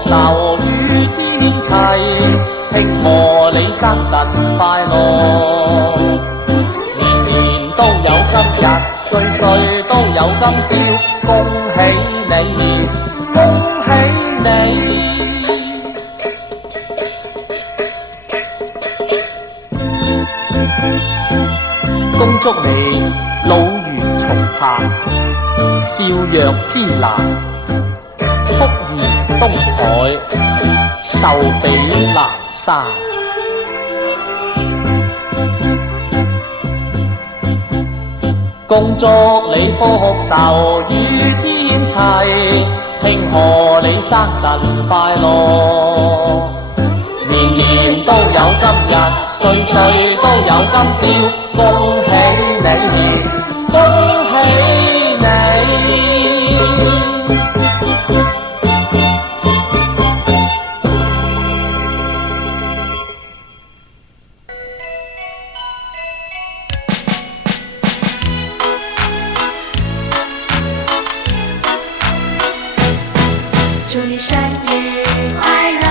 壽與天齊，慶賀你生辰快樂。年年都有今日，歲歲都有今朝，恭喜你，恭喜你。恭祝你老如松柏，少若芝蘭，福如東海，壽比南山。恭祝你福壽與天齊，慶賀你生辰快樂。年年都有今日，歲歲都有今朝，恭喜你，恭喜你。祝你生日快樂，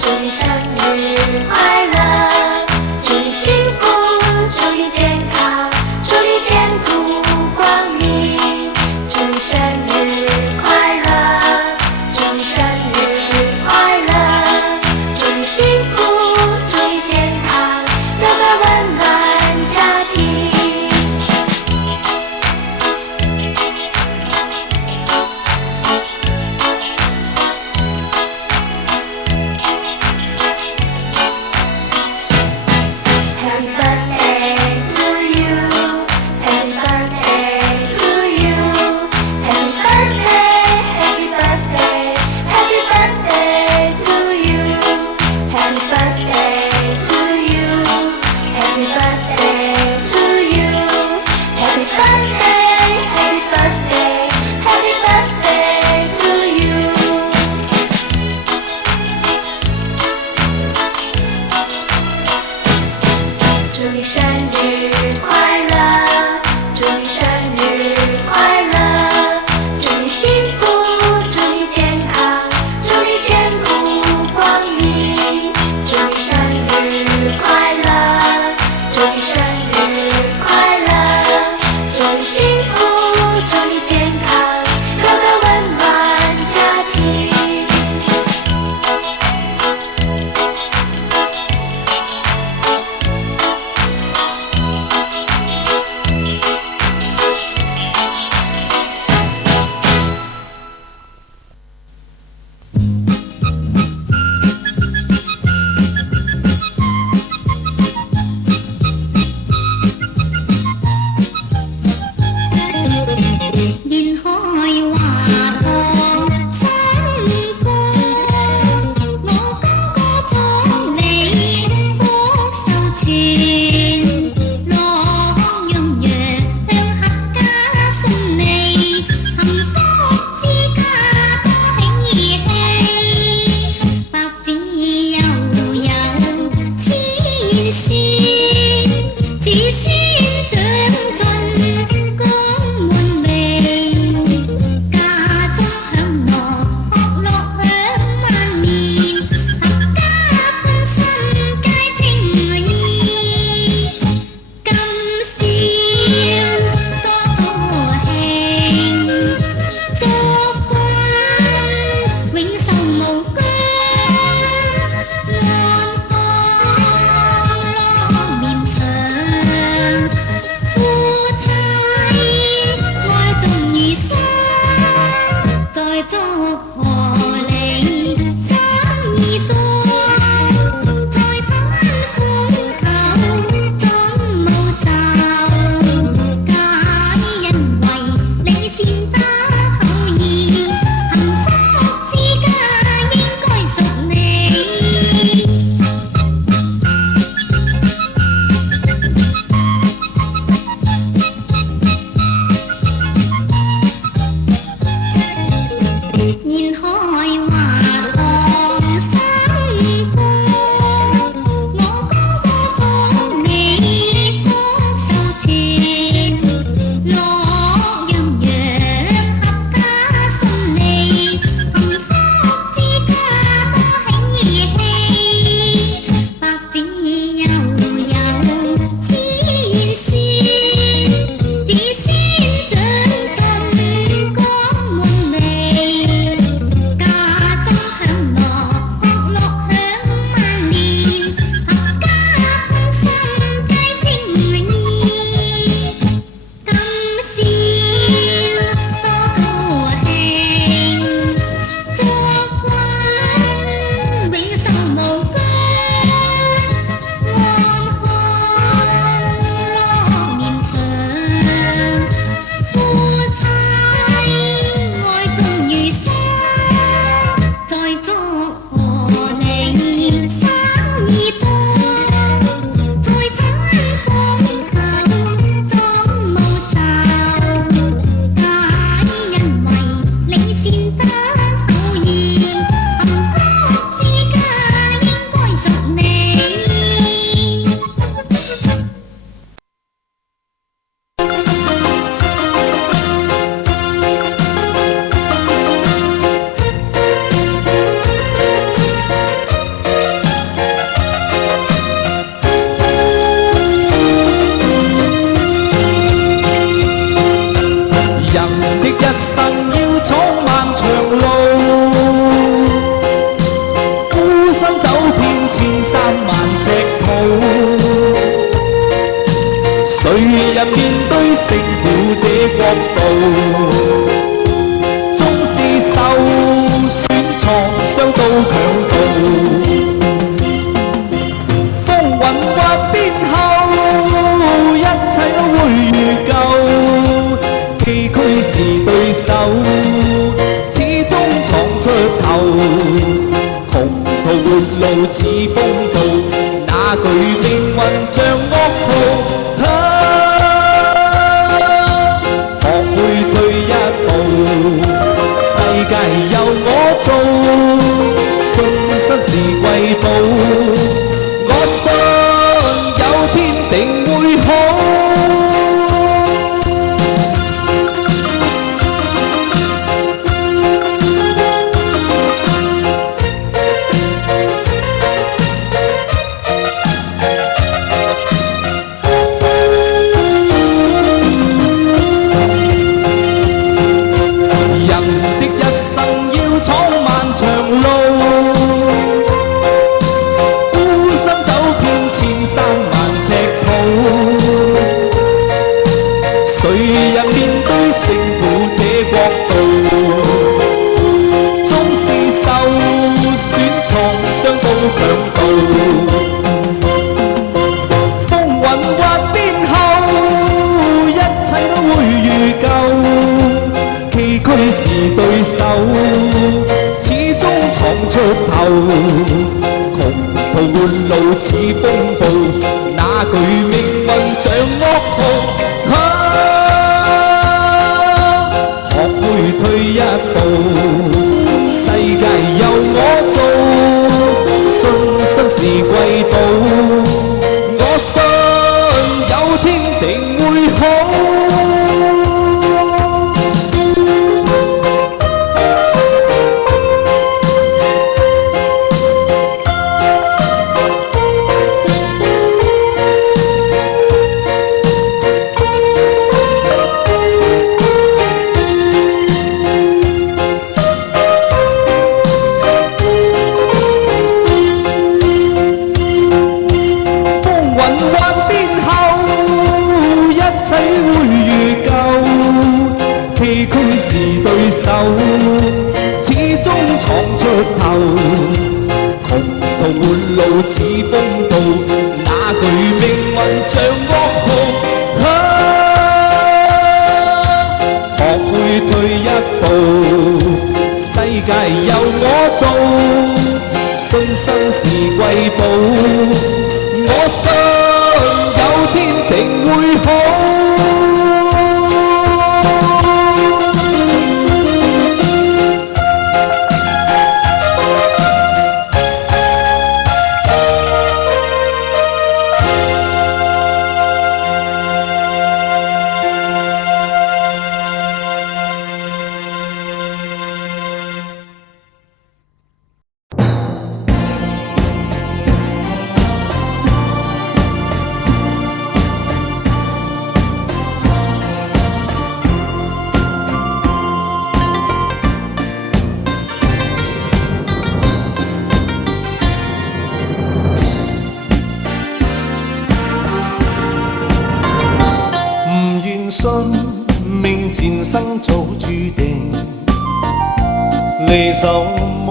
祝你生日快樂，祝你幸福，祝你健康，祝你前途光明。祝你生日快樂，祝你生日快樂，祝你幸福，祝你健康，有個溫暖家庭。Happy birthday to you, happy birthday to you, happy birthday, happy birthday, happy birthday to you, happy birthday to you, happy birthday to you, happy birthday, happy birthday, happy birthday to you. 祝你生日快樂，祝你生日快樂，祝你幸福，祝你健康，祝你前途光明。祝你生日快樂，祝你生日快樂，祝你幸福，祝你健康，有個溫暖家庭。誰人面對勝負這國度？縱是受損創傷都強渡，風雲或變後，一切都會如舊。崎嶇是對手，始終闖出頭。窮途末路似風暴，那具命運像惡徒。學會退一步，世界由我做，信心是貴寶。我信有天定會好。是對手，始終闖出頭。窮途末路似風暴，那具命運像惡徒。學會退一步，世界由我做，信心是貴寶。我信有天定會好。是對手，始終闖出頭。窮途末路似風暴，那具命運像惡徒。學會退一步，世界由我做，信心是貴寶。我信有天定會好。信命前生早注定，離愁夢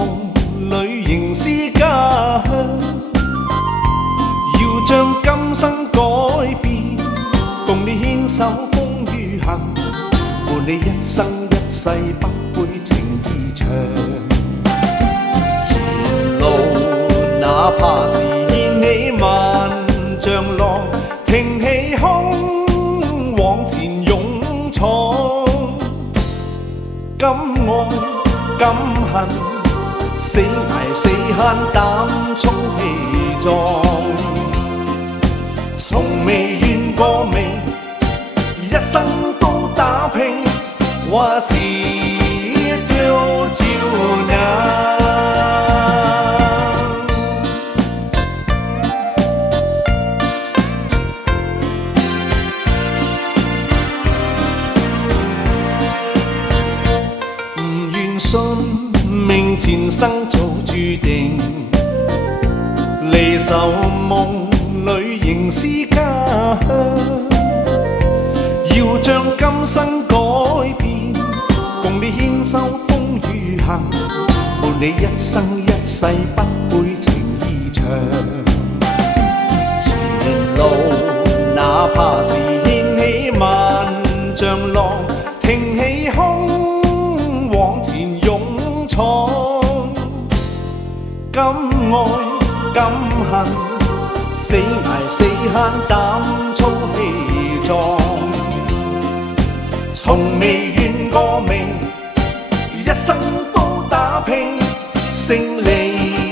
裏仍是家鄉。要將今生改變，共你牽手風雨行，伴你一生一世不悔情意長。前路哪怕是掀起萬丈浪，挺起胸往前勇闖。敢愛敢恨，死捱死慳膽粗氣壯，從未怨過命，一生都打拼，話是挑挑難。唔願信命前生早注定，離愁夢裏仍是家鄉。要將今生改變，共你牽手風雨行，伴你一生一世不悔情意長。前路哪怕是掀起萬丈浪，挺起胸往前勇闖。敢愛敢恨，死捱死慳膽粗氣壯，從未怨過命，一生都打拼勝利。